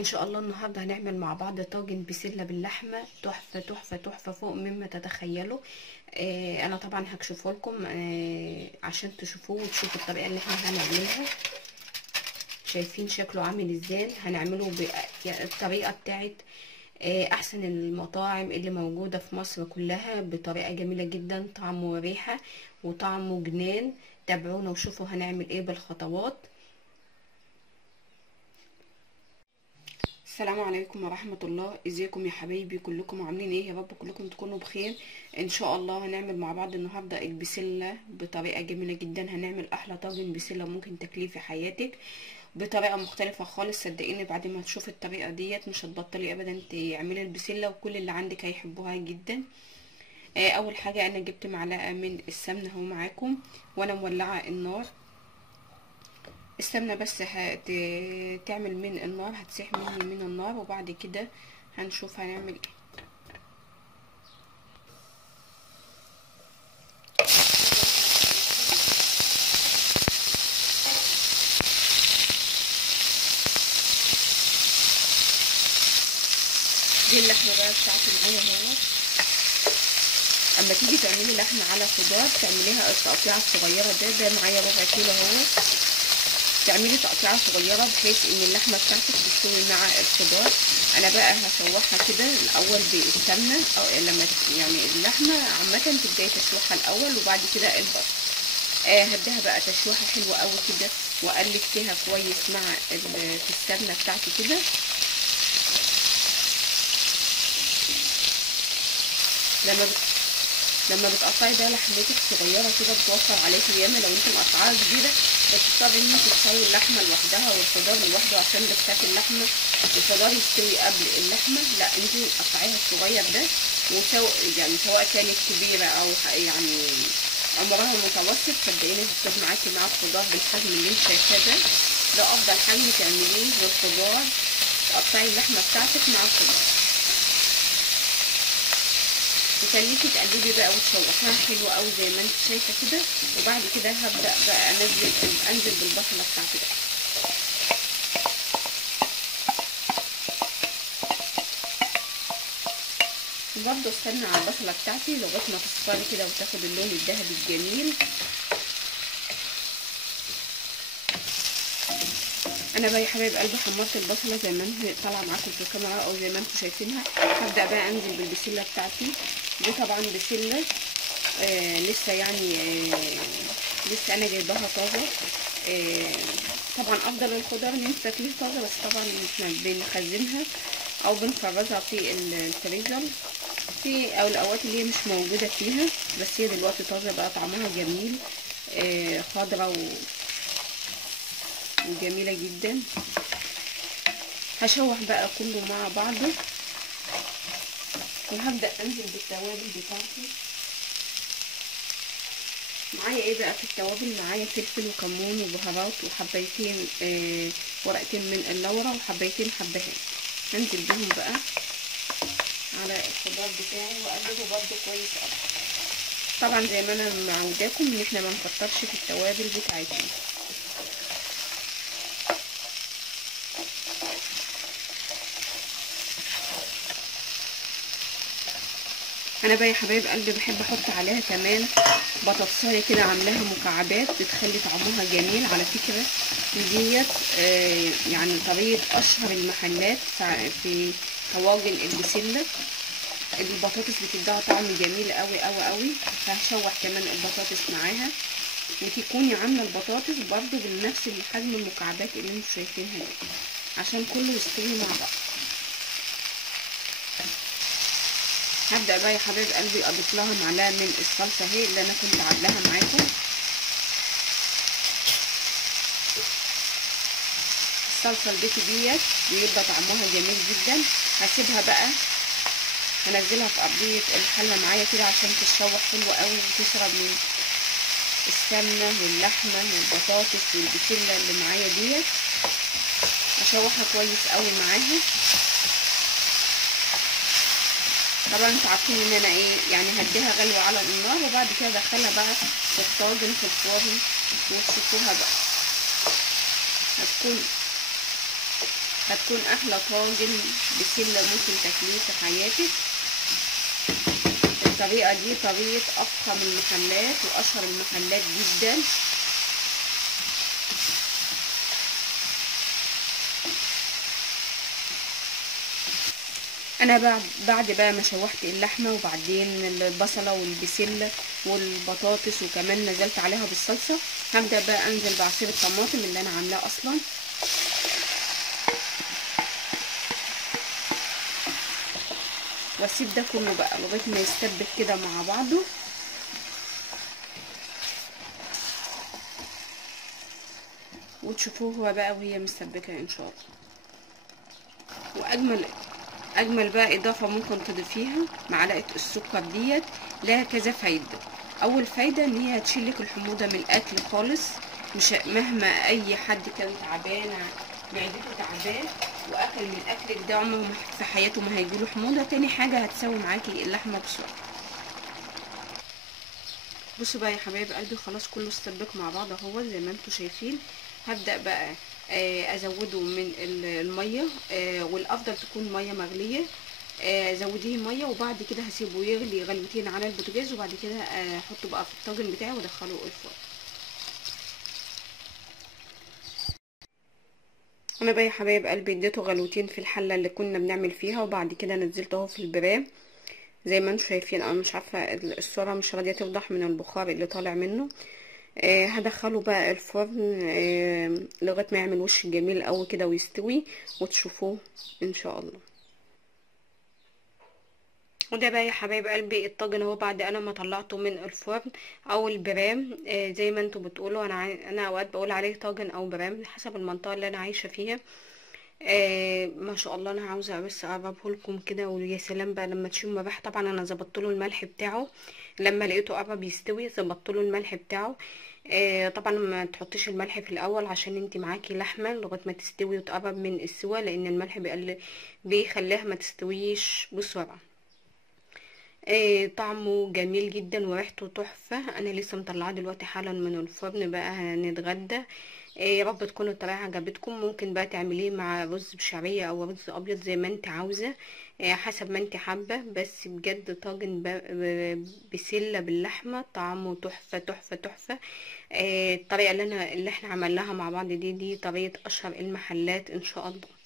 ان شاء الله النهارده هنعمل مع بعض طاجن بسله باللحمه، تحفه تحفه تحفه فوق مما تتخيلوا. انا طبعا هكشفه لكم عشان تشوفوه وتشوفوا الطريقه اللي احنا هنعملها. شايفين شكله عامل ازاي؟ هنعمله بالطريقه بتاعت احسن المطاعم اللي موجوده في مصر كلها، بطريقه جميله جدا، طعمه وريحه وطعمه جنان. تابعونا وشوفوا هنعمل ايه بالخطوات. السلام عليكم ورحمة الله. ازيكم يا حبايبي كلكم؟ عاملين ايه؟ يا رب كلكم تكونوا بخير ان شاء الله. هنعمل مع بعض النهاردة البسلة بطريقة جميلة جدا. هنعمل احلى طاجن بسلة ممكن تاكليه في حياتك بطريقة مختلفة خالص. صدقيني بعد ما تشوفي الطريقة ديت مش هتبطلي ابدا تعملي البسلة، وكل اللي عندك هيحبوها جدا. اول حاجة انا جبت معلقة من السمنة اهو معاكم، وانا مولعة النار. السمنه بس تعمل من النار، هتسيح مني من النار، وبعد كده هنشوف هنعمل ايه. دي اللحمه بقى بتاعتي معايا اهو. اما تيجي تعملي لحمه على خضار تعمليها التقطيعه الصغيره. ده معايا ربع كيلو اهو. تعملي تقطيعه صغيره بحيث ان اللحمه بتاعتك تستوي مع الخضار. انا بقى هشوحها كده الاول بالسمنه، او لما يعني اللحمه عامه تبداي تشويحها الاول، وبعد كده البصل. هديها بقى تشويحه حلوه قوي كده، واقلب فيها كويس مع في السمنه بتاعتي كده. لما بتقطعي بقى لحمتك صغيره كده بتوفر عليكي ياما. لو انت مقطعاها كبيره بتضطري ان انت تسوي اللحمه لوحدها والخضار لوحده، عشان بتاعت اللحمه الخضار يستوي قبل اللحمه. لا، انت قطعيها الصغير ده، يعني سواء كانت كبيره او يعني عمرها متوسط، صدقيني هتفضل معاكي مع الخضار بالحجم اللي انت شايفاه ده. ده افضل حجم تعمليه للخضار، تقطعي اللحمه بتاعتك مع الخضار، وخليكي تقلبي بقى وتشوحيها حلوه قوي زي ما انت شايفه كده. وبعد كده هبدا بقى انزل بالبصله بتاعتي بقى. برضه استنى على البصله بتاعتي لغايه ما تصفر كده وتاخد اللون الذهبي الجميل. انا بقى يا حبايب قلبي حمرت البصله زي ما انت طالعه معاكم في الكاميرا او زي ما انتم شايفينها. هبدا بقى انزل بالبسله بتاعتي. دي طبعا بسله لسه يعني لسه انا جايباها طازه. طبعا افضل الخضار ان انت تاكليه طازه، بس طبعا احنا بنخزنها او بنفرزها في الفريزر في او الاوقات اللي هي مش موجوده فيها، بس هي دلوقتي طازه بقى طعمها جميل، خضره وجميله جدا. هشوح بقى كله مع بعضه، وهبدا انزل بالتوابل بتاعتي. معايا ايه بقى في التوابل؟ معايا فلفل وكمون وبهارات وحبيتين ورقتين من اللورة وحبيتين حبهان. هنزل بيهم بقى على الخضار بتاعي واقلبه برده كويس قوي. طبعا زي ما انا معوداكم ان احنا ما نكترش في التوابل بتاعتنا. انا بقى يا حبايب قلبي بحب احط عليها كمان بطاطسايه كده، عاملاها مكعبات بتخلي طعمها جميل على فكره. ديت يعني طريقه اشهر المحلات في طواجن البسله. البطاطس بتديها طعم جميل قوي قوي قوي. فهشوح كمان البطاطس معاها، وتكوني عامله البطاطس برده بنفس الحجم المكعبات اللي انتوا شايفينها دي، عشان كله يستوي مع بعض. هبدأ بقى يا حبايب قلبي اضيف لها معلقه من الصلصه اهي اللي انا كنت عاملاها معاكم. الصلصه البيتي ديت بيبقى طعمها جميل جدا. هسيبها بقى، هنزلها في ارضيه الحله معايا كده عشان تتشوح حلوه قوي وتشرب من السمنه واللحمه والبطاطس والبسله اللي معايا ديت. هشوحها كويس قوي معاها. طبعا انتوا عارفين ان انا ايه يعني هديها غلوه على النار، وبعد كده ادخلها بقى في الطاجن في الفرن وتشوفوها بقى. هتكون هتكون احلى طاجن بسله ممكن تاكليه في حياتك. الطريقه دي طريقه افخم المحلات واشهر المحلات جدا. انا بعد بقى ما شوحت اللحمه وبعدين البصله والبسله والبطاطس وكمان نزلت عليها بالصلصه، هبدا بقى انزل بعصير الطماطم اللي انا عاملاه اصلا. واسيب ده كله بقى لغايه ما يستبك كده مع بعضه. وتشوفوه هو بقى وهي مستبكه ان شاء الله. واجمل بقى اضافه ممكن تضيفيها معلقه السكر ديت، لها كذا فايده. اول فايده ان هي هتشيلك الحموضه من الاكل خالص، مش مهما اي حد كان تعبان معدته تعبان واكل من اكلك ده عمره في حياته ما هيجيله حموضه. تاني حاجه هتسوي معاكي اللحمه بسرعه. بصوا بقى يا حبايب قلبي، خلاص كله استبك مع بعض اهو زي ما انتم شايفين. هبدا بقى ازوده من الميه، والافضل تكون ميه مغليه. زوديه ميه وبعد كده هسيبه يغلي غلوتين على البوتاجاز، وبعد كده احطه بقى في الطاجن بتاعي وادخله الفرن. انا بقى يا حبايب قلبي اديته غلوتين في الحله اللي كنا بنعمل فيها، وبعد كده نزلته اهو في البرام زي ما انتم شايفين. انا مش عارفه الصوره مش راضيه توضح من البخار اللي طالع منه. هدخله بقى الفرن لغايه ما يعمل وش جميل قوي كده ويستوي وتشوفوه ان شاء الله. وده بقى يا حبايب قلبي الطاجن اهو بعد انا ما طلعته من الفرن او البرام. زي ما انتوا بتقولوا، انا اوقات بقول عليه طاجن او برام حسب المنطقه اللي انا عايشه فيها. ما شاء الله. انا عاوزه بس اقربه لكم كده، ويا سلام بقى لما تشموا الريحه. طبعا انا ظبطت له الملح بتاعه لما لقيته قرب يستوي، ظبطت له الملح بتاعه. طبعا ما تحطيش الملح في الاول عشان انت معاكي لحمه لغايه ما تستوي وتقرب من السوا، لان الملح بيخليها ما تستويش بسرعه. طعمه جميل جدا وريحته تحفه. انا لسه مطلعاه دلوقتي حالا من الفرن بقى هنتغدى. يا رب تكون الطريقه عجبتكم. ممكن بقى تعمليه مع رز بشعريه او رز ابيض زي ما انت عاوزه، حسب ما انت حابه. بس بجد طاجن بسله باللحمه طعمه تحفه تحفه تحفه. الطريقه اللي احنا عملناها مع بعض دي طريقه اشهر المحلات ان شاء الله.